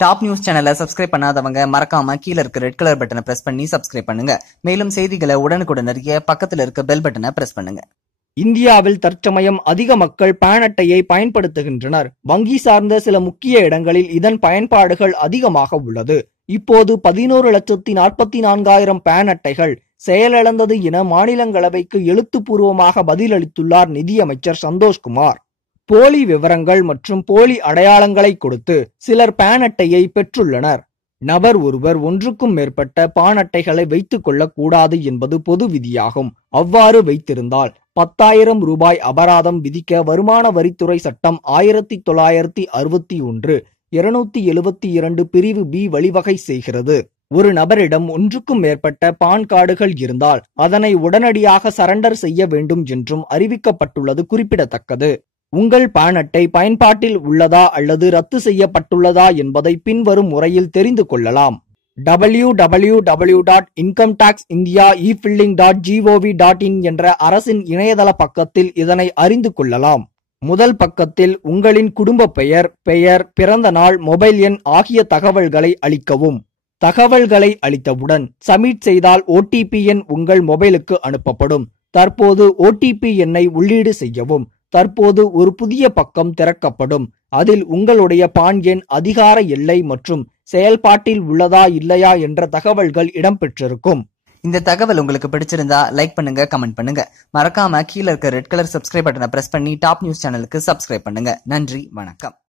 Top news சேனலை subscribe பண்ணாதவங்க மறக்காம கீழ இருக்க ரெட் கலர் பட்டனை பிரஸ் பண்ணி சப்ஸ்கிரைப் பண்ணுங்க. மேலும் செய்திகளை உடனுக்குடன் அறிய பக்கத்துல இருக்க பெல் பட்டனை பிரஸ் பண்ணுங்க. இந்தியாவில் தற்சமயம் அதிக மக்கள் பான் அட்டையை பயன்படுத்துகின்றனர். வங்கி சார்ந்த சில முக்கிய இடங்களில் இதன் பயன்பாடுகள் அதிகமாக உள்ளது. இப்போது பதினோரு லட்சத்தி நாற்பத்தி நான்காயிரம் பான் அட்டைகள் செயலிழந்தது என மாநிலங்களவைக்கு எழுத்துப்பூர்வமாக பதிலளித்துள்ளார் நிதியமைச்சர் சந்தோஷ்குமார். போலி விவரங்கள் மற்றும் போலி அடையாளங்களை கொடுத்து சிலர் பான் அட்டையை பெற்றுள்ளனர். நபர் ஒருவர் ஒன்றுக்கும் மேற்பட்ட பான் அட்டைகளை வைத்துக் கொள்ளக் கூடாது என்பது பொது விதியாகும். அவ்வாறு வைத்திருந்தால் பத்தாயிரம் ரூபாய் அபராதம் விதிக்க வருமான வரித்துறை சட்டம் ஆயிரத்தி தொள்ளாயிரத்தி அறுபத்தி ஒன்று இருநூத்தி எழுபத்தி இரண்டு பிரிவு பி வழிவகை செய்கிறது. ஒரு நபரிடம் ஒன்றுக்கும் மேற்பட்ட பான் கார்டுகள் இருந்தால் அதனை உடனடியாக சரண்டர் செய்ய வேண்டும் என்றும் அறிவிக்கப்பட்டுள்ளது குறிப்பிடத்தக்கது. உங்கள் பான் அட்டை பயன்பாட்டில் உள்ளதா அல்லது ரத்து செய்யப்பட்டுள்ளதா என்பதை பின்வரும் முறையில் தெரிந்து கொள்ளலாம். W W W dot income tax India e filing dot G O V dot in என்ற அரசின் இணையதள பக்கத்தில் இதனை அறிந்து கொள்ளலாம். முதல் பக்கத்தில் உங்களின் குடும்ப பெயர் பெயர் பிறந்த நாள் மொபைல் எண் ஆகிய தகவல்களை அளிக்கவும். தகவல்களை அளித்தவுடன் சப்மிட் செய்தால் ஓடிபி எண் உங்கள் மொபைலுக்கு அனுப்பப்படும். தற்போது ஓடிபி எண்ணை உள்ளீடு செய்யவும். தற்போது ஒரு புதிய பக்கம் திறக்கப்படும். அதில் உங்களுடைய பான் எண் அதிகார எல்லை மற்றும் செயல்பாட்டில் உள்ளதா இல்லையா என்ற தகவல்கள் இடம்பெற்றிருக்கும். இந்த தகவல் உங்களுக்கு பிடிச்சிருந்தா லைக் பண்ணுங்க கமெண்ட் பண்ணுங்க. மறக்காம கீழே இருக்க ரெட் கலர் சப்ஸ்கிரைப் பட்டனை பிரஸ் பண்ணி டாப் நியூஸ் சேனலுக்கு சப்ஸ்கிரைப் பண்ணுங்க. நன்றி வணக்கம்.